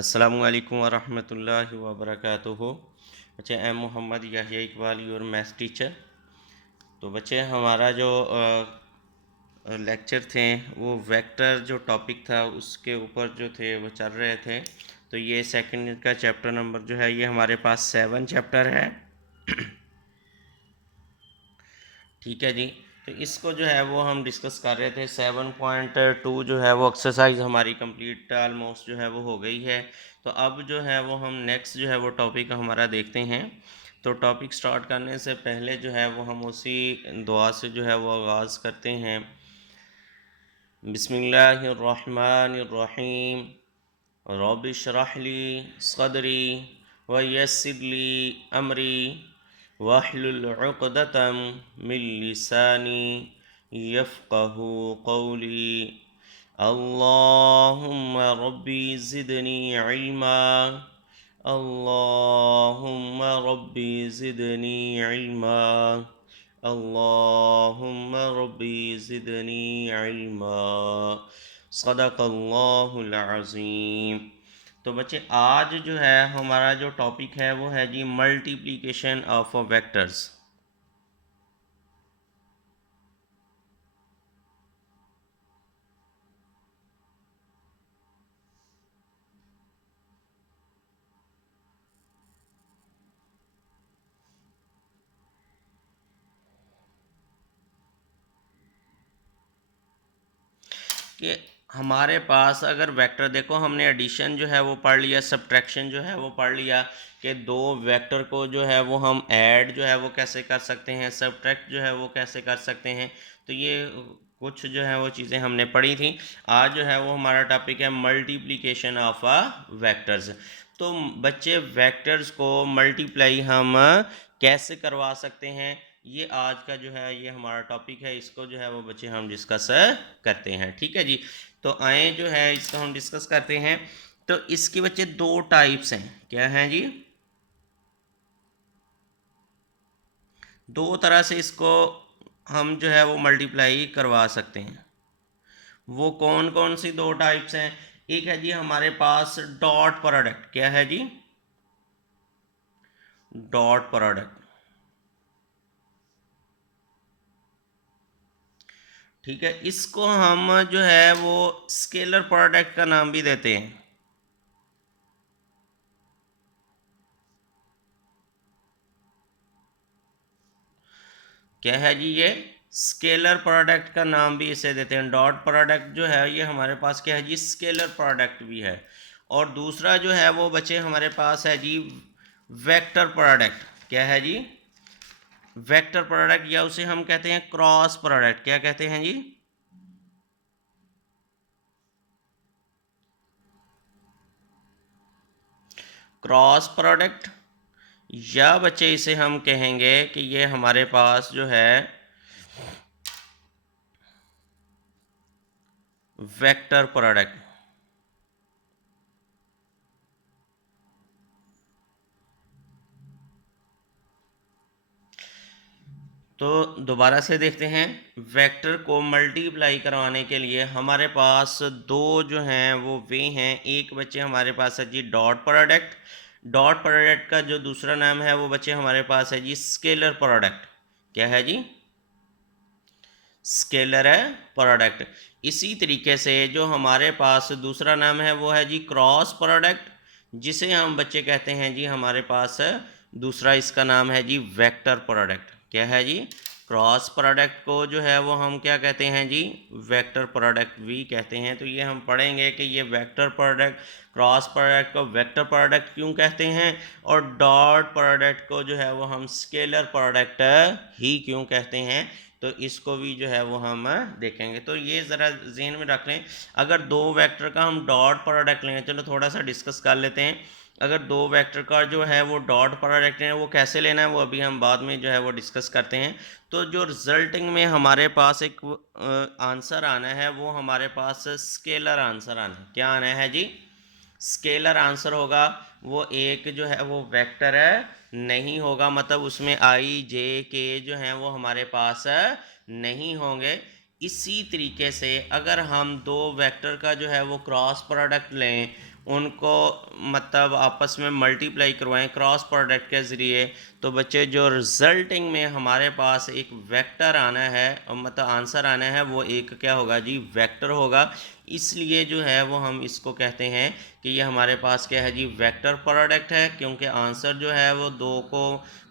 अस्सलामुअलैकुम वरहमतुल्लाहि वबरकातुहू। बच्चे am Mohammad Yahya Iqbal your maths teacher. तो बच्चे हमारा जो लेक्चर थे वो वेक्टर जो टॉपिक था उसके ऊपर जो थे वो चल रहे थे। तो ये सेकंड का चैप्टर नंबर जो है ये हमारे पास 7 चैप्टर है। ठीक है जी। तो इसको जो है वो हम डिस्कस कर रहे थे। 7.2 जो है वो एक्सरसाइज हमारी कंप्लीट ऑलमोस्ट जो है वो हो गई है। तो अब जो है वो हम नेक्स्ट जो है वो टॉपिक हमारा देखते हैं। तो टॉपिक स्टार्ट करने से पहले जो है वो हम उसी दुआ से जो है वो आगाज़ करते हैं। बिस्मिल्लाहिर्रहमानिर्रहीम। रब्बि इश्रह ली सदरी व यस्सिर ली अमरी वहलुल उक़दतम मिन लिसानी यफ़क़हू क़ौली। अल्लाहुम्मा रब्बी ज़िदनी इल्मा। अल्लाहुम्मा रब्बी ज़िदनी इल्मा। अल्लाहुम्मा रब्बी ज़िदनी इल्मा। सदक़ल्लाहुल अज़ीम। तो बच्चे आज जो है हमारा जो टॉपिक है वो है जी मल्टीप्लिकेशन ऑफ वेक्टर्स। कि हमारे पास अगर वेक्टर देखो हमने एडिशन जो है वो पढ़ लिया, सब्ट्रैक्शन जो है वो पढ़ लिया कि दो वेक्टर को जो है वो हम ऐड जो है वो कैसे कर सकते हैं, सब्ट्रैक्ट जो है वो कैसे कर सकते हैं। तो ये कुछ जो है वो चीज़ें हमने पढ़ी थी। आज जो है वो हमारा टॉपिक है मल्टीप्लिकेशन ऑफ वेक्टर्स। तो बच्चे वेक्टर्स को मल्टीप्लाई हम कैसे करवा सकते हैं, ये आज का जो है ये हमारा टॉपिक है। इसको जो है वो बच्चे हम डिस्कस करते हैं। ठीक है जी। तो आए जो है इसको हम डिस्कस करते हैं। तो इसके बच्चे दो टाइप्स हैं। क्या हैं जी? दो तरह से इसको हम जो है वो मल्टीप्लाई करवा सकते हैं। वो कौन कौन सी दो टाइप्स हैं? एक है जी हमारे पास डॉट प्रोडक्ट। क्या है जी? Dot product. ठीक है, इसको हम जो है वो स्केलर प्रोडक्ट का नाम भी देते हैं। क्या है जी? ये स्केलर प्रोडक्ट का नाम भी इसे देते हैं। डॉट प्रोडक्ट जो है ये हमारे पास क्या है जी? स्केलर प्रोडक्ट भी है। और दूसरा जो है वो बच्चे हमारे पास है जी वेक्टर प्रोडक्ट। क्या है जी? वेक्टर प्रोडक्ट, या उसे हम कहते हैं क्रॉस प्रोडक्ट। क्या कहते हैं जी? क्रॉस प्रोडक्ट, या बच्चे इसे हम कहेंगे कि ये हमारे पास जो है वेक्टर प्रोडक्ट। तो दोबारा से देखते हैं। वेक्टर को मल्टीप्लाई करवाने के लिए हमारे पास दो जो हैं वो वे हैं। एक बच्चे हमारे पास है जी डॉट प्रोडक्ट। डॉट प्रोडक्ट का जो दूसरा नाम है वो बच्चे हमारे पास है जी स्केलर प्रोडक्ट। क्या है जी? स्केलर है प्रोडक्ट। इसी तरीके से जो हमारे पास दूसरा नाम है वो है जी क्रॉस प्रोडक्ट, जिसे हम बच्चे कहते हैं जी हमारे पास दूसरा इसका नाम है जी वेक्टर प्रोडक्ट। क्या है जी? क्रॉस प्रोडक्ट को जो है वो हम क्या कहते हैं जी? वेक्टर प्रोडक्ट भी कहते हैं। तो ये हम पढ़ेंगे कि ये वेक्टर प्रोडक्ट, क्रॉस प्रोडक्ट को वेक्टर प्रोडक्ट क्यों कहते हैं, और डॉट प्रोडक्ट को जो है वो हम स्केलर प्रोडक्ट ही क्यों कहते हैं। तो इसको भी जो है वो हम देखेंगे। तो ये ज़रा जहन में रख लें। अगर दो वेक्टर का हम डॉट प्रोडक्ट लें, चलो थोड़ा सा डिस्कस कर लेते हैं। अगर दो वेक्टर का जो है वो डॉट प्रोडक्ट है वो कैसे लेना है वो अभी हम बाद में जो है वो डिस्कस करते हैं। तो जो रिजल्टिंग में हमारे पास एक आंसर आना है वो हमारे पास स्केलर आंसर आना है। क्या आना है जी? स्केलर आंसर होगा। वो एक जो है वो वेक्टर है नहीं होगा, मतलब उसमें आई जे के जो हैं वो हमारे पास नहीं होंगे। इसी तरीके से अगर हम दो वेक्टर का जो है वो क्रॉस प्रोडक्ट लें, उनको मतलब आपस में मल्टीप्लाई करवाएं क्रॉस प्रोडक्ट के ज़रिए, तो बच्चे जो रिजल्टिंग में हमारे पास एक वेक्टर आना है, मतलब आंसर आना है, वो एक क्या होगा जी, वेक्टर होगा। इसलिए जो है वो हम इसको कहते हैं कि ये हमारे पास क्या है जी, वेक्टर प्रोडक्ट है, क्योंकि आंसर जो है वो दो को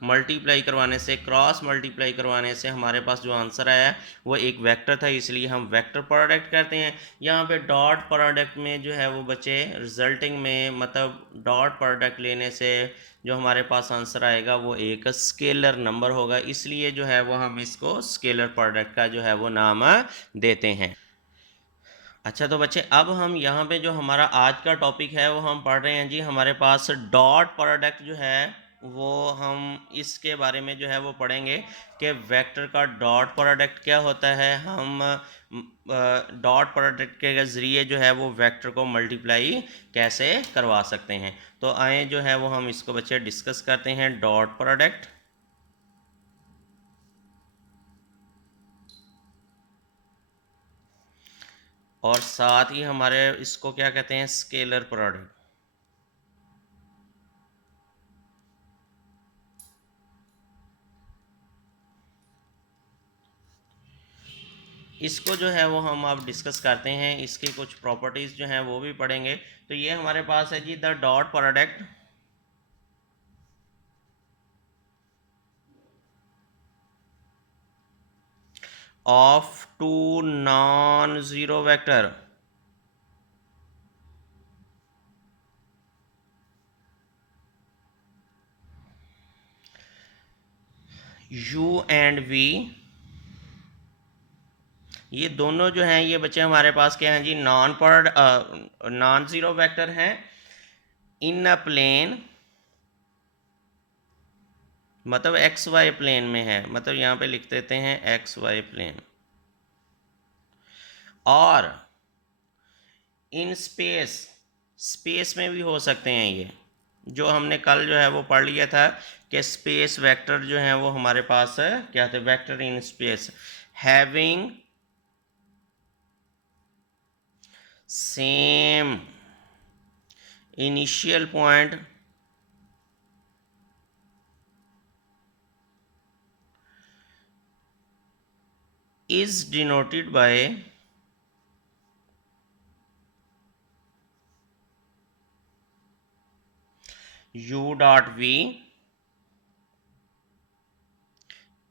मल्टीप्लाई करवाने से, क्रॉस मल्टीप्लाई करवाने से हमारे पास जो आंसर आया वो एक वेक्टर था, इसलिए हम वेक्टर प्रोडक्ट करते हैं। यहाँ पे डॉट प्रोडक्ट में जो है वो बच्चे रिजल्टिंग में मतलब डॉट प्रोडक्ट लेने से जो हमारे पास आंसर आएगा वो एक स्केलर नंबर होगा, इसलिए जो है वो हम इसको स्केलर प्रोडक्ट का जो है वो नाम देते हैं। अच्छा, तो बच्चे अब हम यहाँ पे जो हमारा आज का टॉपिक है वो हम पढ़ रहे हैं जी, हमारे पास डॉट प्रोडक्ट जो है वो हम इसके बारे में जो है वो पढ़ेंगे कि वेक्टर का डॉट प्रोडक्ट क्या होता है। हम डॉट प्रोडक्ट के ज़रिए जो है वो वेक्टर को मल्टीप्लाई कैसे करवा सकते हैं। तो आए जो है वो हम इसको बच्चे डिस्कस करते हैं, डॉट प्रोडक्ट, और साथ ही हमारे इसको क्या कहते हैं, स्केलर प्रोडक्ट। इसको जो है वो हम अब डिस्कस करते हैं, इसकी कुछ प्रॉपर्टीज़ जो हैं वो भी पढ़ेंगे। तो ये हमारे पास है जी the dot product of two non zero vector u and v। ये दोनों जो हैं ये बच्चे हमारे पास क्या हैं जी, नॉन ज़ीरो वेक्टर हैं इन अ प्लेन, मतलब एक्स वाई प्लेन में है, मतलब यहाँ पे लिख देते हैं एक्स वाई प्लेन, और इन स्पेस, स्पेस में भी हो सकते हैं। ये जो हमने कल जो है वो पढ़ लिया था कि स्पेस वेक्टर जो है वो हमारे पास है क्या थे, vector in space having same initial point is denoted by u dot v।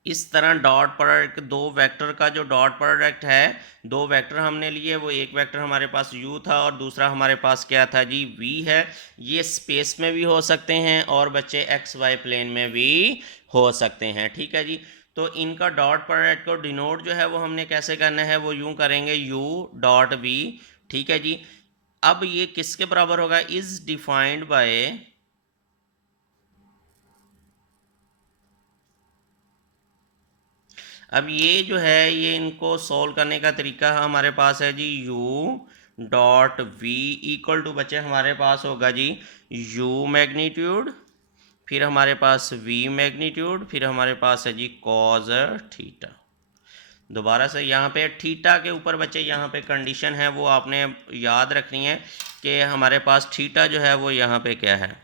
इस तरह डॉट प्रोडक्ट, दो वेक्टर का जो डॉट प्रोडक्ट है, दो वेक्टर हमने लिए, वो एक वेक्टर हमारे पास u था और दूसरा हमारे पास क्या था जी, v है। ये स्पेस में भी हो सकते हैं और बच्चे एक्स वाई प्लेन में भी हो सकते हैं, ठीक है जी। तो इनका डॉट प्रोडक्ट को डिनोट जो है वो हमने कैसे करना है, वो यूं करेंगे u डॉट v, ठीक है जी। अब ये किसके बराबर होगा, इज डिफाइंड बाय, अब ये जो है ये इनको सॉल्व करने का तरीका हमारे पास है जी, u dot v equal to बच्चे हमारे पास होगा जी u मैग्नीट्यूड, फिर हमारे पास v मैग्नीट्यूड, फिर हमारे पास है जी कॉज थीटा। दोबारा से यहाँ पे थीटा के ऊपर बच्चे यहाँ पे कंडीशन है वो आपने याद रखनी है कि हमारे पास थीटा जो है वो यहाँ पे क्या है,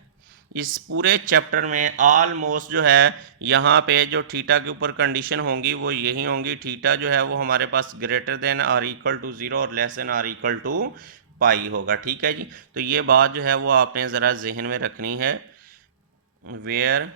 इस पूरे चैप्टर में ऑलमोस्ट जो है यहाँ पे जो थीटा के ऊपर कंडीशन होंगी वो यही होंगी, थीटा जो है वो हमारे पास greater than or equal to zero और less than or equal to pi होगा, ठीक है जी। तो ये बात जो है वो आपने ज़रा जहन में रखनी है, वेयर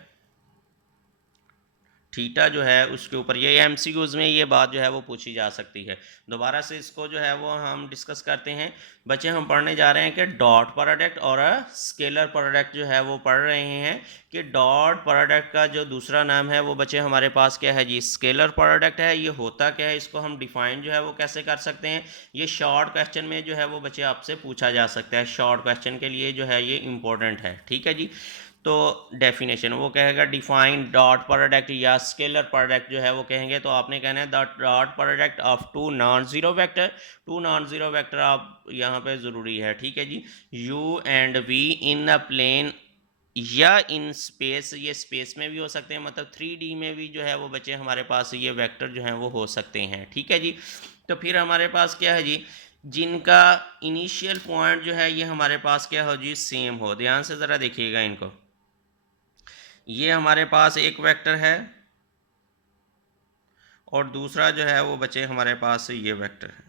थीटा जो है उसके ऊपर, ये एमसीक्यूज में ये बात जो है वो पूछी जा सकती है। दोबारा से इसको जो है वो हम डिस्कस करते हैं। बच्चे हम पढ़ने जा रहे हैं कि डॉट प्रोडक्ट और स्केलर प्रोडक्ट जो है वो पढ़ रहे हैं कि डॉट प्रोडक्ट का जो दूसरा नाम है वो बच्चे हमारे पास क्या है जी, स्केलर प्रोडक्ट है। ये होता क्या है, इसको हम डिफाइन जो है वो कैसे कर सकते हैं, ये शॉर्ट क्वेश्चन में जो है वो बच्चे आपसे पूछा जा सकता है, शॉर्ट क्वेश्चन के लिए जो है ये इंपॉर्टेंट है, ठीक है जी। तो डेफिनेशन वो कहेगा डिफाइन डॉट प्रोडक्ट या स्केलर प्रोडक्ट जो है वो कहेंगे, तो आपने कहना है the dot product of two non zero vector, two non zero vector आप यहाँ पे ज़रूरी है, ठीक है जी। u and v in a plane या इन स्पेस, ये स्पेस में भी हो सकते हैं, मतलब 3D में भी जो है वो बच्चे हमारे पास ये वेक्टर जो हैं वो हो सकते हैं। ठीक है जी। तो फिर हमारे पास क्या है जी, जिनका इनिशियल पॉइंट जो है ये हमारे पास क्या हो जी, सेम हो। ध्यान से ज़रा देखिएगा इनको। ये हमारे पास एक वेक्टर है और दूसरा जो है वो बच्चे हमारे पास ये वेक्टर है।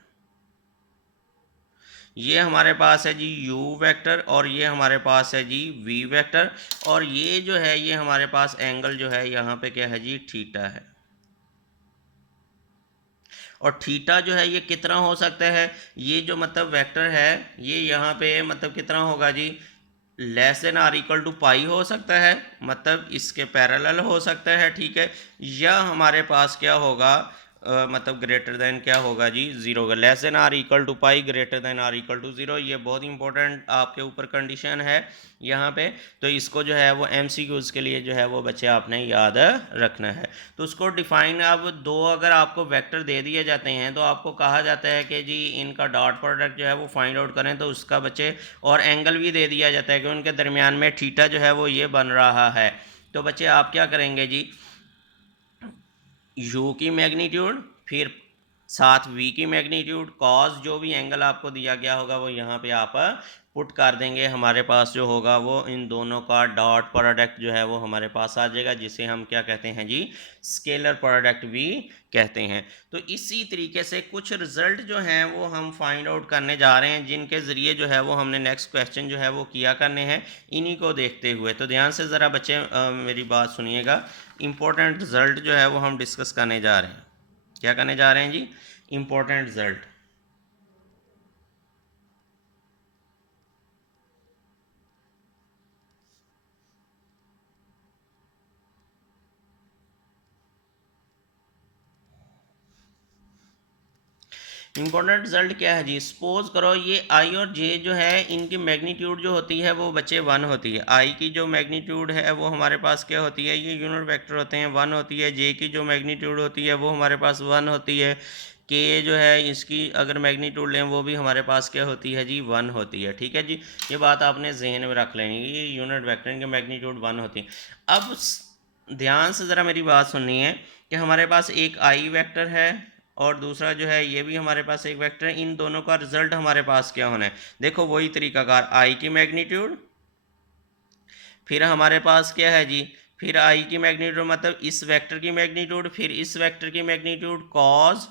ये हमारे पास है जी u वेक्टर और ये हमारे पास है जी v वेक्टर, और ये जो है ये हमारे पास एंगल जो है यहाँ पे क्या है जी, थीटा है। और थीटा जो है ये कितना हो सकता है, ये जो मतलब वेक्टर है ये यहाँ पे मतलब कितना होगा जी, less than or equal to pi हो सकता है, मतलब इसके पैरेलल हो सकता है। ठीक है। या हमारे पास क्या होगा, मतलब ग्रेटर देन क्या होगा जी, जीरो होगा। Less than or equal to pi, greater than or equal to zero, ये बहुत इंपॉर्टेंट आपके ऊपर कंडीशन है यहाँ पे। तो इसको जो है वो एमसीक्यूज के लिए जो है वो बच्चे आपने याद रखना है। तो उसको डिफाइन, अब दो अगर आपको वेक्टर दे दिए जाते हैं तो आपको कहा जाता है कि जी इनका डॉट प्रोडक्ट जो है वो फाइंड आउट करें, तो उसका बच्चे और एंगल भी दे दिया जाता है कि उनके दरमियान में थीटा जो है वो ये बन रहा है। तो बच्चे आप क्या करेंगे जी, u की मैग्नीट्यूड, फिर साथ v की मैग्नीट्यूड, कॉस जो भी एंगल आपको दिया गया होगा वो यहाँ पे आप पुट कर देंगे। हमारे पास जो होगा वो इन दोनों का डॉट प्रोडक्ट जो है वो हमारे पास आ जाएगा, जिसे हम क्या कहते हैं जी, स्केलर प्रोडक्ट भी कहते हैं। तो इसी तरीके से कुछ रिजल्ट जो हैं वो हम फाइंड आउट करने जा रहे हैं, जिनके ज़रिए जो है वो हमने नेक्स्ट क्वेश्चन जो है वो किया करने हैं, इन्हीं को देखते हुए। तो ध्यान से ज़रा बच्चे मेरी बात सुनिएगा। इम्पोर्टेंट रिजल्ट जो है वो हम डिस्कस करने जा रहे हैं। क्या करने जा रहे हैं जी, इम्पोर्टेंट रिजल्ट। इंपॉर्टेंट रिजल्ट क्या है जी, सपोज करो ये आई और जे जो है इनकी मैग्नीट्यूड जो होती है वो बच्चे 1 होती है। आई की जो मैग्नीट्यूड है वो हमारे पास क्या होती है, ये यूनिट वेक्टर होते हैं, 1 होती है। जे की जो मैग्नीट्यूड होती है वो हमारे पास 1 होती है। के जो है इसकी अगर मैग्नीट्यूड लें वो भी हमारे पास क्या होती है जी, 1 होती है। ठीक है जी, ये बात आपने जहन में रख लेनी, ये यूनिट वेक्टर इनकी मैग्नीट्यूड 1 होती है। अब ध्यान से ज़रा मेरी बात सुननी है कि हमारे पास एक आई वेक्टर है और दूसरा जो है ये भी हमारे पास एक वेक्टर है। इन दोनों का रिजल्ट हमारे पास क्या होना है, देखो वही तरीकाकार, आई की मैग्नीट्यूड, फिर हमारे पास क्या है जी, फिर आई की मैग्नीट्यूड मतलब इस वेक्टर की मैग्नीट्यूड, फिर इस वेक्टर की मैग्नीट्यूड कॉज,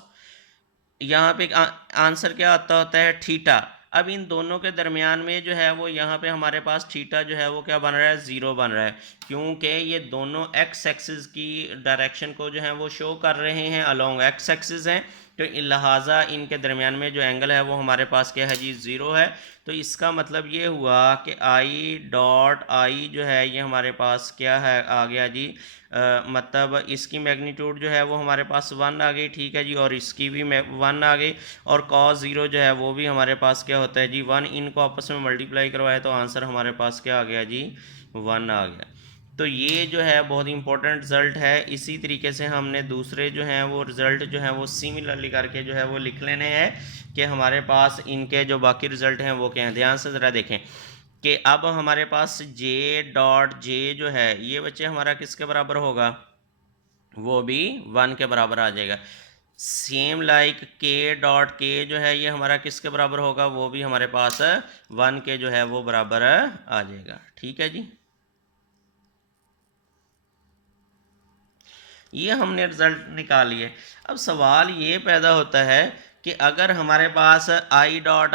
यहाँ पे आंसर क्या आता होता है, थीटा। अब इन दोनों के दरमियान में जो है वो यहाँ पे हमारे पास थीटा जो है वो क्या बन रहा है, ज़ीरो बन रहा है, क्योंकि ये दोनों एक्स एक्सिस की डायरेक्शन को जो है वो शो कर रहे हैं, अलोंग एक्स एक्सिस हैं। तो लिहाजा इनके दरमियान में जो एंगल है वो हमारे पास क्या है जी, ज़ीरो है। तो इसका मतलब ये हुआ कि आई डॉट आई जो है ये हमारे पास क्या है, आ गया जी, मतलब इसकी मैग्नीट्यूड जो है वो हमारे पास 1 आ गई। ठीक है जी, और इसकी भी 1 आ गई, और cos 0 जो है वो भी हमारे पास क्या होता है जी, 1। इनको आपस में मल्टीप्लाई करवाए तो आंसर हमारे पास क्या आ गया जी, 1 आ गया। तो ये जो है बहुत इंपॉर्टेंट रिजल्ट है। इसी तरीके से हमने दूसरे जो हैं वो रिज़ल्ट जो हैं वो सिमिलरली करके जो है वो लिख लेने हैं कि हमारे पास इनके जो बाकी रिज़ल्ट हैं वो क्या हैं। ध्यान से ज़रा देखें कि अब हमारे पास जे डॉट जे जो है ये बच्चे हमारा किसके बराबर होगा, वो भी 1 के बराबर आ जाएगा। सेम लाइक के डॉट के जो है ये हमारा किसके बराबर होगा, वो भी हमारे पास 1 के जो है वो बराबर आ जाएगा। ठीक है जी, ये हमने रिजल्ट निकाल लिए। अब सवाल ये पैदा होता है कि अगर हमारे पास आई डॉट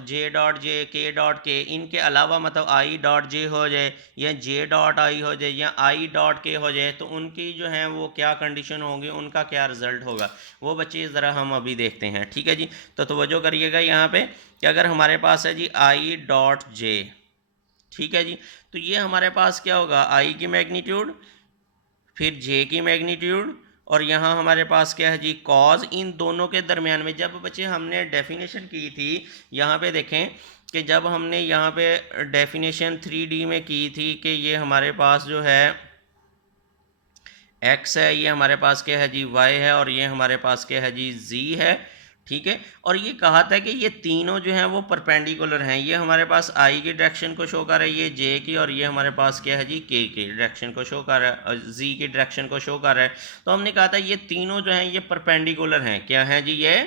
जे के डॉट के, इनके अलावा मतलब आई डॉट जे हो जाए या जे डॉट आई हो जाए या आई डॉट के हो जाए, तो उनकी जो है वो क्या कंडीशन होगी, उनका क्या रिजल्ट होगा, वो बच्चे ज़रा हम अभी देखते हैं। ठीक है जी, तो तवज्जो करिएगा यहाँ पे कि अगर हमारे पास है जी आई डॉट जे, ठीक है जी, तो ये हमारे पास क्या होगा, आई की मैग्नीट्यूड, फिर जे की मैग्नीट्यूड, और यहाँ हमारे पास क्या है जी, कॉज। इन दोनों के दरमियान में जब बच्चे हमने डेफिनेशन की थी, यहाँ पे देखें कि जब हमने यहाँ पे डेफिनेशन 3D में की थी कि ये हमारे पास जो है x है, ये हमारे पास क्या है जी y है, और ये हमारे पास क्या है जी z है। ठीक है। और ये कहा था कि ये तीनों जो हैं वो परपेंडिकुलर हैं, ये हमारे पास आई की डायरेक्शन को शो कर रही है, जे की, और ये हमारे पास क्या है जी के की डायरेक्शन को शो कर रहा है, जी की डायरेक्शन को शो कर रहा है। तो हमने कहा था ये तीनों जो हैं ये परपेंडिकुलर हैं, क्या है जी, ये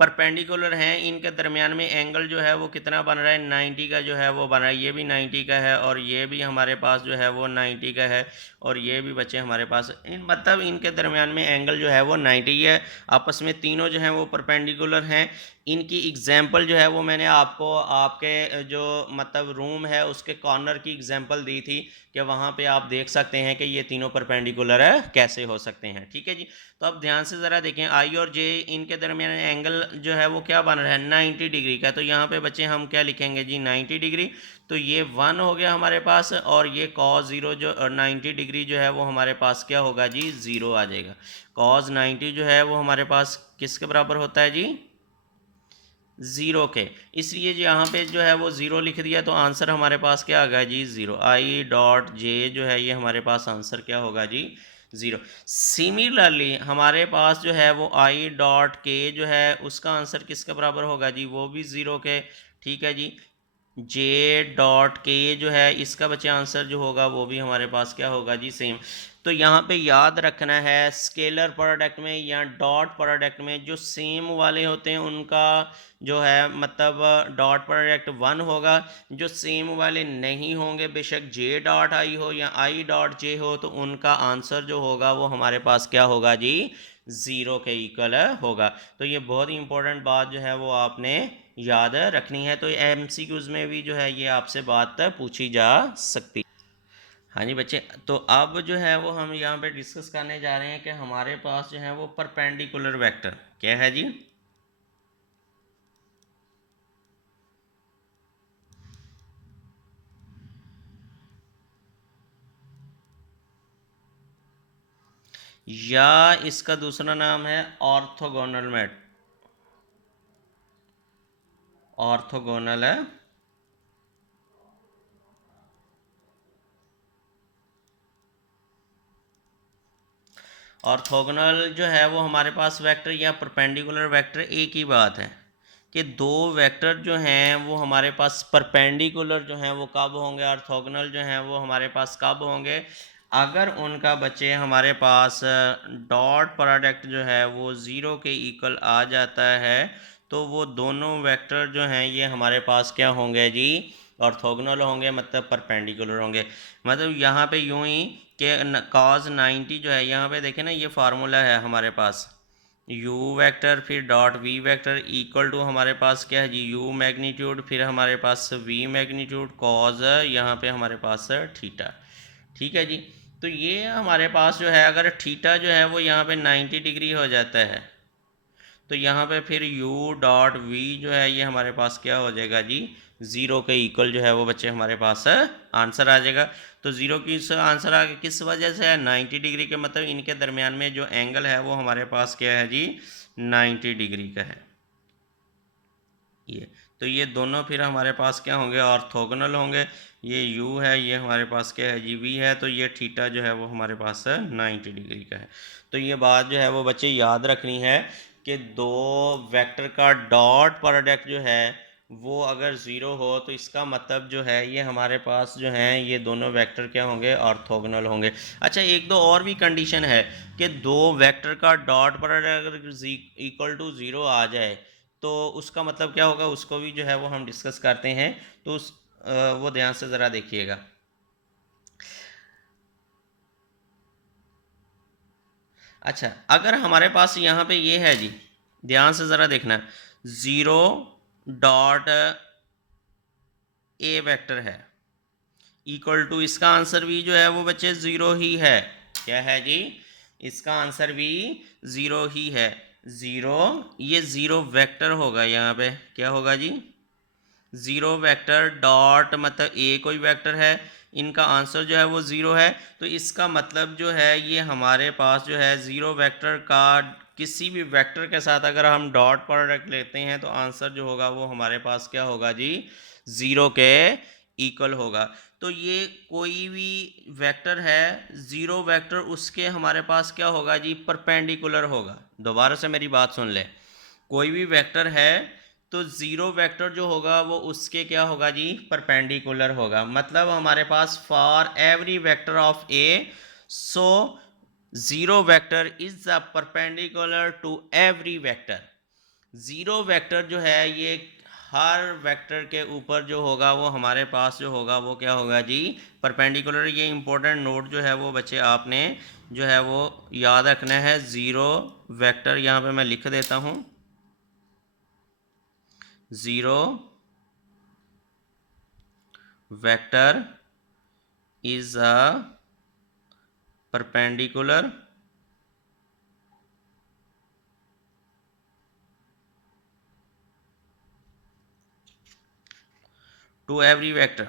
परपेंडिकुलर हैं। इनके दरमियान में एंगल जो है वो कितना बन रहा है, 90 का जो है वो बन रहा है, ये भी 90 का है और ये भी हमारे पास जो है वो 90 का है, और ये भी बच्चे हमारे पास मतलब इनके दरमियान में एंगल जो है वो 90 है। आपस में तीनों जो हैं वो परपेंडिकुलर हैं। इनकी एग्जांपल जो है वो मैंने आपको आपके जो मतलब रूम है उसके कॉर्नर की एग्जांपल दी थी कि वहाँ पे आप देख सकते हैं कि ये तीनों परपेंडिकुलर है कैसे हो सकते हैं। ठीक है जी। तो अब ध्यान से ज़रा देखें, आई और जे इनके दरमियान एंगल जो है वो क्या बन रहा है, 90 डिग्री का। तो यहाँ पे बच्चे हम क्या लिखेंगे जी, 90 डिग्री। तो ये 1 हो गया हमारे पास, और ये कॉस 0 जो 90 डिग्री जो है वो हमारे पास क्या होगा जी, 0 आ जाएगा। कॉस 90 जो है वो हमारे पास किसके बराबर होता है जी, 0 के। इसलिए जो यहाँ पे जो है वो 0 लिख दिया, तो आंसर हमारे पास क्या आ गया जी, 0। आई डॉट जे जो है ये हमारे पास आंसर क्या होगा जी, 0। सिमिलरली हमारे पास जो है वो आई डॉट के जो है उसका आंसर किसके बराबर होगा जी, वो भी 0 के। ठीक है जी। जे डॉट के जो है इसका बच्चे आंसर जो होगा वो भी हमारे पास क्या होगा जी, सेम। तो यहाँ पे याद रखना है, स्केलर प्रोडक्ट में या डॉट प्रोडक्ट में जो सेम वाले होते हैं उनका जो है मतलब डॉट प्रोडक्ट 1 होगा। जो सेम वाले नहीं होंगे, बेशक जे डॉट आई हो या आई डॉट जे हो, तो उनका आंसर जो होगा वो हमारे पास क्या होगा जी, 0 के इक्वल होगा। तो ये बहुत ही इंपॉर्टेंट बात जो है वो आपने याद रखनी है। तो एमसीक्यूज़ में भी जो है ये आपसे बात पूछी जा सकती। हाँ जी बच्चे, तो अब जो है वो हम यहाँ पे डिस्कस करने जा रहे हैं कि हमारे पास जो है वो परपेंडिकुलर वेक्टर क्या है जी। या इसका दूसरा नाम है ऑर्थोगोनल मैट, ऑर्थोगोनल है। ऑर्थोगोनल जो है वो हमारे पास वेक्टर या परपेंडिकुलर वेक्टर एक ही बात है कि दो वेक्टर जो हैं वो हमारे पास परपेंडिकुलर जो हैं वो कब होंगे, ऑर्थोगोनल जो हैं वो हमारे पास कब होंगे, अगर उनका बच्चे हमारे पास डॉट प्रोडक्ट जो है वो 0 के इक्वल आ जाता है, तो वो दोनों वेक्टर जो हैं ये हमारे पास क्या होंगे जी, ऑर्थोगोनल होंगे, मतलब परपेंडिकुलर होंगे। मतलब यहाँ पे यूं ही कि cos 90 जो है, यहाँ पे देखें ना, ये फार्मूला है हमारे पास, u वेक्टर फिर dot v vector equal to हमारे पास क्या है जी, u मैग्नीट्यूड फिर हमारे पास v मैग्नीट्यूड cos यहाँ पे हमारे पास थीटा। ठीक है जी। तो ये हमारे पास जो है अगर थीटा जो है वो यहाँ पे 90 डिग्री हो जाता है, तो यहाँ पे फिर u डॉट v जो है ये हमारे पास क्या हो जाएगा जी, 0 के इक्वल जो है वो बच्चे हमारे पास आंसर आ जाएगा। तो 0 की आंसर आ किस वजह से है, 90 डिग्री के, मतलब इनके दरमियान में जो एंगल है वो हमारे पास क्या है जी, 90 डिग्री का है ये। तो ये दोनों फिर हमारे पास क्या होंगे, ऑर्थोगोनल होंगे। ये u है, ये हमारे पास क्या है जी, v है, तो ये थीटा जो है वो हमारे पास 90 डिग्री का है। तो ये बात जो है वो बच्चे याद रखनी है कि दो वेक्टर का डॉट प्रोडक्ट जो है वो अगर 0 हो, तो इसका मतलब जो है ये हमारे पास जो हैं ये दोनों वेक्टर क्या होंगे, ऑर्थोगोनल होंगे। अच्छा, एक दो और भी कंडीशन है कि दो वेक्टर का डॉट प्रोडक्ट अगर इक्वल टू 0 आ जाए, तो उसका मतलब क्या होगा, उसको भी जो है वो हम डिस्कस करते हैं। तो वो ध्यान से ज़रा देखिएगा। अच्छा, अगर हमारे पास यहाँ पे ये है जी, ध्यान से ज़रा देखना, 0 डॉट ए वेक्टर है इक्वल टू, इसका आंसर भी जो है वो बच्चे 0 ही है। क्या है जी, इसका आंसर भी 0 ही है। 0, ये 0 वेक्टर होगा, यहाँ पे क्या होगा जी, 0 वेक्टर डॉट मतलब ए कोई वेक्टर है, इनका आंसर जो है वो 0 है। तो इसका मतलब जो है ये हमारे पास जो है 0 वेक्टर का किसी भी वेक्टर के साथ अगर हम डॉट प्रोडक्ट लेते हैं, तो आंसर जो होगा वो हमारे पास क्या होगा जी, 0 के इक्वल होगा। तो ये कोई भी वेक्टर है 0 वेक्टर, उसके हमारे पास क्या होगा जी, परपेंडिकुलर होगा। दोबारा से मेरी बात सुन ले, कोई भी वेक्टर है तो ज़ीरो वेक्टर जो होगा वो उसके क्या होगा जी, परपेंडिकुलर होगा। मतलब हमारे पास for every vector of A, so zero vector is a perpendicular to every vector. Zero vector जो है ये हर वेक्टर के ऊपर जो होगा वो हमारे पास जो होगा वो क्या होगा जी, परपेंडिकुलर। ये इंपॉर्टेंट नोट जो है वो बच्चे आपने जो है वो याद रखना है। ज़ीरो वेक्टर यहाँ पे मैं लिख देता हूँ, zero vector is a perpendicular to every vector.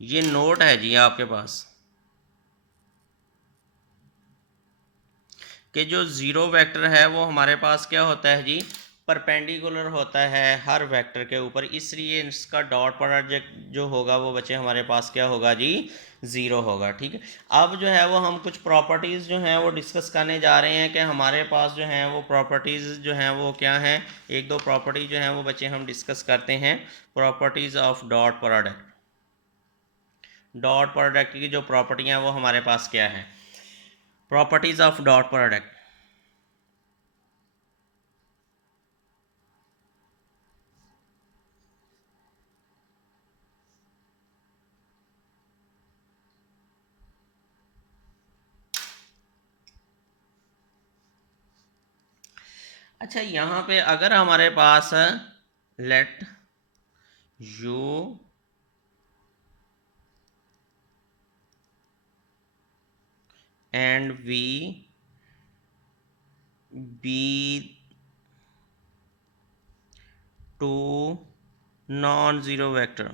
ये नोट है जी आपके पास कि जो ज़ीरो वेक्टर है वो हमारे पास क्या होता है जी, परपेंडिकुलर होता है हर वेक्टर के ऊपर, इसलिए इसका डॉट प्रोडक्ट जो होगा वो बच्चे हमारे पास क्या होगा जी, ज़ीरो होगा। ठीक है, अब जो है वो हम कुछ प्रॉपर्टीज़ जो हैं वो डिस्कस करने जा रहे हैं कि हमारे पास जो हैं वो प्रॉपर्टीज़ जो हैं वो क्या हैं। एक दो प्रॉपर्टी जो हैं वो बच्चे हम डिस्कस करते हैं। Properties of dot product, dot product की जो प्रॉपर्टियाँ हैं वो हमारे पास क्या है। प्रॉपर्टीज़ ऑफ डॉट प्रोडक्ट, अच्छा यहाँ पे अगर हमारे पास let u and v be two non zero vector,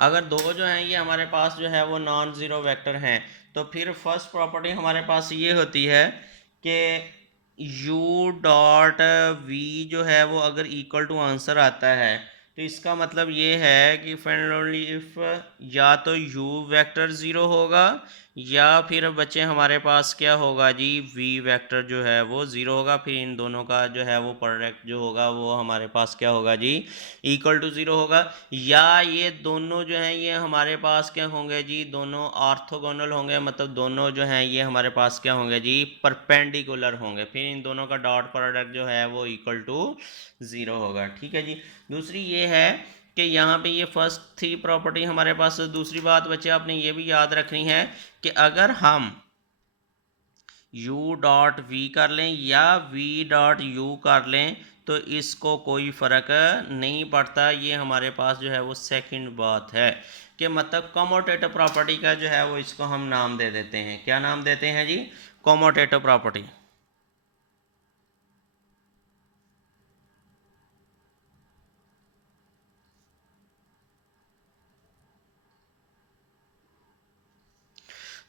अगर दो जो हैं ये हमारे पास जो है वो नॉन ज़ीरो वेक्टर हैं तो फिर फर्स्ट प्रॉपर्टी हमारे पास ये होती है कि u डॉट वी जो है वो अगर इक्वल टू आंसर आता है तो इसका मतलब ये है कि फ्रेंड ओनली इफ़ या तो u वेक्टर ज़ीरो होगा या फिर बच्चे हमारे पास क्या होगा जी, v वेक्टर जो है वो ज़ीरो होगा। फिर इन दोनों का जो है वो प्रोडक्ट जो होगा वो हमारे पास क्या होगा जी, इक्वल टू ज़ीरो होगा। या ये दोनों जो हैं ये हमारे पास क्या होंगे जी, दोनों ऑर्थोगोनल होंगे, मतलब दोनों जो हैं ये हमारे पास क्या होंगे जी, परपेंडिकुलर होंगे। फिर इन दोनों का डॉट प्रोडक्ट जो है वो इक्वल टू ज़ीरो होगा। ठीक है जी। दूसरी ये है कि यहाँ पे ये फर्स्ट थी प्रॉपर्टी हमारे पास। दूसरी बात बच्चे आपने ये भी याद रखनी है कि अगर हम u डॉट वी कर लें या v डॉट u कर लें तो इसको कोई फ़र्क नहीं पड़ता। ये हमारे पास जो है वो सेकंड बात है कि मतलब कमोटेटिव प्रॉपर्टी का जो है वो इसको हम नाम दे देते हैं। क्या नाम देते हैं जी, कमोटेटिव प्रॉपर्टी।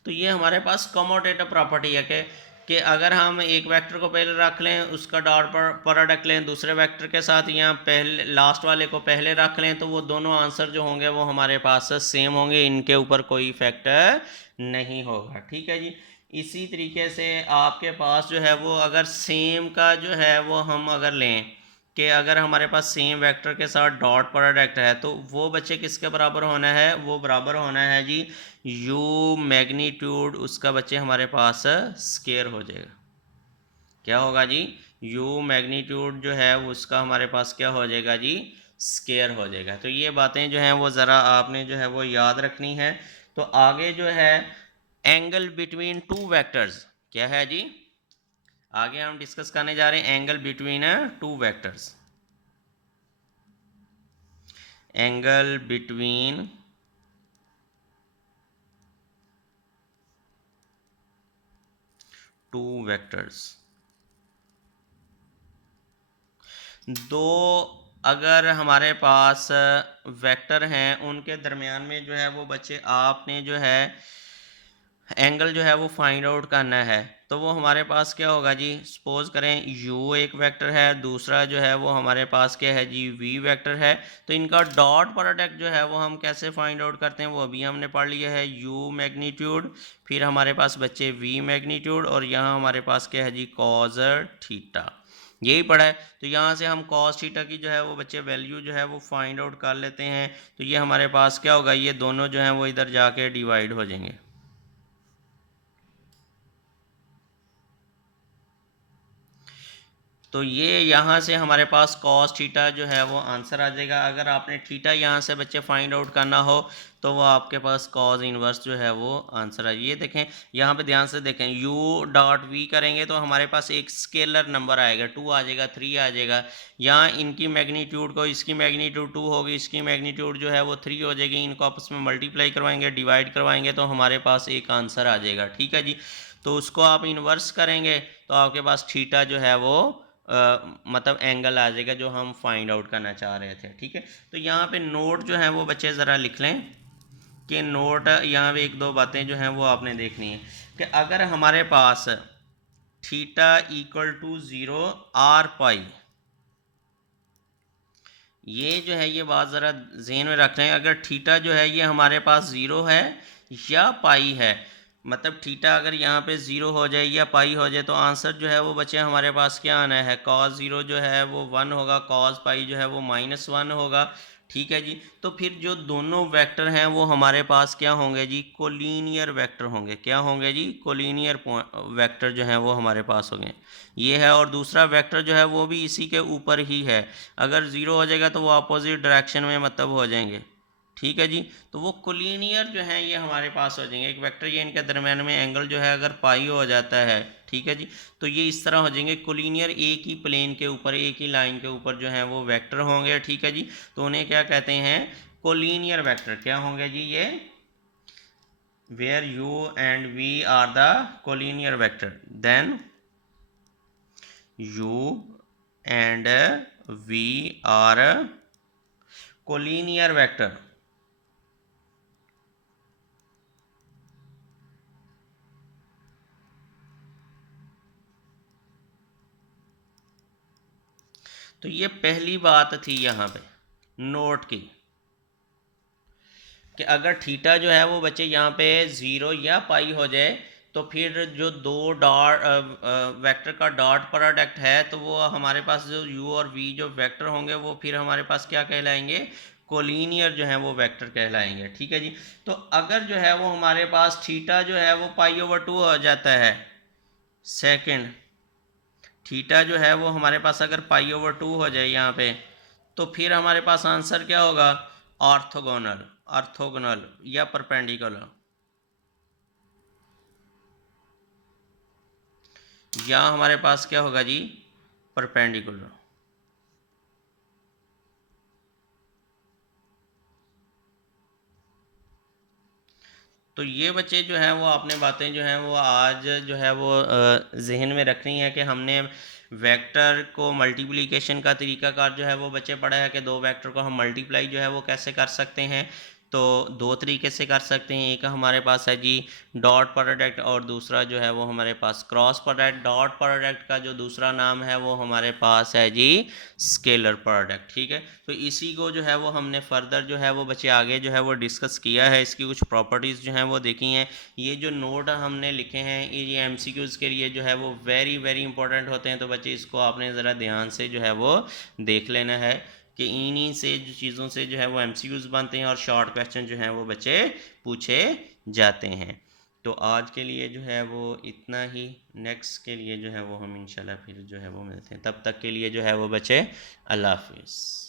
तो ये हमारे पास कमोटेटिव प्रॉपर्टी है कि अगर हम एक वेक्टर को पहले रख लें, उसका डॉट प्रोडक्ट लें दूसरे वेक्टर के साथ, या पहले लास्ट वाले को पहले रख लें, तो वो दोनों आंसर जो होंगे वो हमारे पास सेम होंगे, इनके ऊपर कोई इफेक्ट नहीं होगा। ठीक है जी। इसी तरीके से आपके पास जो है वो अगर सेम का जो है वो हम अगर लें कि अगर हमारे पास सेम वेक्टर के साथ डॉट प्रोडक्ट है तो वो बच्चे किसके बराबर होना है, वो बराबर होना है जी u मैग्नीट्यूड उसका बच्चे हमारे पास स्केयर हो जाएगा। क्या होगा जी, u मैग्नीट्यूड जो है उसका हमारे पास क्या हो जाएगा जी, स्केयर हो जाएगा। तो ये बातें जो हैं वो ज़रा आपने जो है वो याद रखनी है। तो आगे जो है एंगल बिटवीन टू वेक्टर्स क्या है जी, आगे हम डिस्कस करने जा रहे हैं angle between two vectors. Angle between two vectors, दो अगर हमारे पास वेक्टर हैं उनके दरमियान में जो है वो बच्चे आपने जो है एंगल जो है वो फाइंड आउट करना है, तो वो हमारे पास क्या होगा जी, सपोज करें u एक वेक्टर है, दूसरा जो है वो हमारे पास क्या है जी v वेक्टर है। तो इनका डॉट प्रोडक्ट जो है वो हम कैसे फाइंड आउट करते हैं वो अभी हमने पढ़ लिया है। u मैग्नीट्यूड, फिर हमारे पास बच्चे v मैग्नीट्यूड, और यहाँ हमारे पास क्या है जी कॉज थीटा, यही पढ़ा है। तो यहाँ से हम कॉस थीटा की जो है वो बच्चे वैल्यू जो है वो फाइंड आउट कर लेते हैं। तो ये हमारे पास क्या होगा, ये दोनों जो हैं वो इधर जाके डिवाइड हो जाएंगे। तो ये यहाँ से हमारे पास कॉस थीटा जो है वो आंसर आ जाएगा। अगर आपने थीटा यहाँ से बच्चे फाइंड आउट करना हो तो वो आपके पास कॉस इनवर्स जो है वो आंसर आ, ये देखें यहाँ पे ध्यान से देखें, u डॉट v करेंगे तो हमारे पास एक स्केलर नंबर आएगा, 2 आ जाएगा, 3 आ जाएगा। यहाँ इनकी मैग्नीट्यूड को, इसकी मैग्नीट्यूड 2 होगी, इसकी मैग्नीट्यूड जो है वो 3 हो जाएगी। इनको आपस में मल्टीप्लाई करवाएंगे, डिवाइड करवाएंगे तो हमारे पास एक आंसर आ जाएगा। ठीक है जी, तो उसको आप इन्वर्स करेंगे तो आपके पास थीटा जो है वो मतलब एंगल आ जाएगा जो हम फाइंड आउट करना चाह रहे थे। ठीक है, तो यहाँ पे नोट जो है वो बच्चे ज़रा लिख लें कि नोट यहाँ पे एक दो बातें जो हैं वो आपने देखनी है कि अगर हमारे पास थीटा इक्वल टू 0 आर पाई, ये जो है ये बात ज़रा जहन में रख लें। अगर थीटा जो है ये हमारे पास 0 है या पाई है, मतलब थीटा अगर यहाँ पे 0 हो जाए या पाई हो जाए तो आंसर जो है वो बच्चे हमारे पास क्या आना है, cos 0 जो है वो 1 होगा, cos पाई जो है वो -1 होगा। ठीक है जी, तो फिर जो दोनों वेक्टर हैं वो हमारे पास क्या होंगे जी, कोलिनियर वेक्टर होंगे। क्या होंगे जी, कोलिनियर वेक्टर जो हैं वो हमारे पास होंगे, ये है। और दूसरा वेक्टर जो है वो भी इसी के ऊपर ही है, अगर 0 हो जाएगा तो वो अपोजिट डायरेक्शन में मतलब हो जाएंगे। ठीक है जी, तो वो कोलिनियर जो है ये हमारे पास हो जाएंगे। एक वेक्टर ये इनके दरम्यान में एंगल जो है अगर पाई हो जाता है, ठीक है जी, तो ये इस तरह हो जाएंगे कोलिनियर, एक ही प्लेन के ऊपर, एक ही लाइन के ऊपर जो है वो वेक्टर होंगे। ठीक है जी, तो उन्हें क्या कहते हैं, कोलिनियर वेक्टर। क्या होंगे जी ये, where u and v are the collinear vector, then u and v are collinear vector. तो ये पहली बात थी यहाँ पे नोट की कि अगर थीटा जो है वो बच्चे यहाँ पे 0 या पाई हो जाए तो फिर जो दो डॉट वेक्टर का डॉट प्रोडक्ट है तो वो हमारे पास जो u और v जो वेक्टर होंगे वो फिर हमारे पास क्या कहलाएंगे, कोलिनियर जो है वो वेक्टर कहलाएंगे। ठीक है जी, तो अगर जो है वो हमारे पास थीटा जो है वो π/2 हो जाता है, सेकंड थीटा जो है वो हमारे पास अगर π/2 हो जाए यहाँ पे, तो फिर हमारे पास आंसर क्या होगा, ऑर्थोगोनल, ऑर्थोगोनल या परपेंडिकुलर, या हमारे पास क्या होगा जी, परपेंडिकुलर। तो ये बच्चे जो हैं वो आपने बातें जो हैं वो आज जो है वो जहन में रखनी है कि हमने वेक्टर को मल्टीप्लिकेशन का तरीकाकार जो है वो बच्चे पढ़ा है कि दो वेक्टर को हम मल्टीप्लाई जो है वो कैसे कर सकते हैं। तो दो तरीके से कर सकते हैं, एक हमारे पास है जी डॉट प्रोडक्ट और दूसरा जो है वो हमारे पास क्रॉस प्रोडक्ट। डॉट प्रोडक्ट का जो दूसरा नाम है वो हमारे पास है जी स्केलर प्रोडक्ट। ठीक है, तो इसी को जो है वो हमने फर्दर जो है वो बच्चे आगे जो है वो डिस्कस किया है, इसकी कुछ प्रॉपर्टीज़ जो हैं वो देखी हैं। ये जो नोट हमने लिखे हैं ये एमसीक्यूज़ के लिए जो है वो वेरी वेरी इंपॉर्टेंट होते हैं, तो बच्चे इसको आपने ज़रा ध्यान से जो है वो देख लेना है कि इन्हीं से जो चीज़ों से जो है वो एमसीक्यूज़ बनते हैं और शॉर्ट क्वेश्चन जो हैं वो बच्चे पूछे जाते हैं। तो आज के लिए जो है वो इतना ही, नेक्स्ट के लिए जो है वो हम इंशाल्लाह फिर जो है वो मिलते हैं। तब तक के लिए जो है वो बच्चे अल्लाह हाफिज़।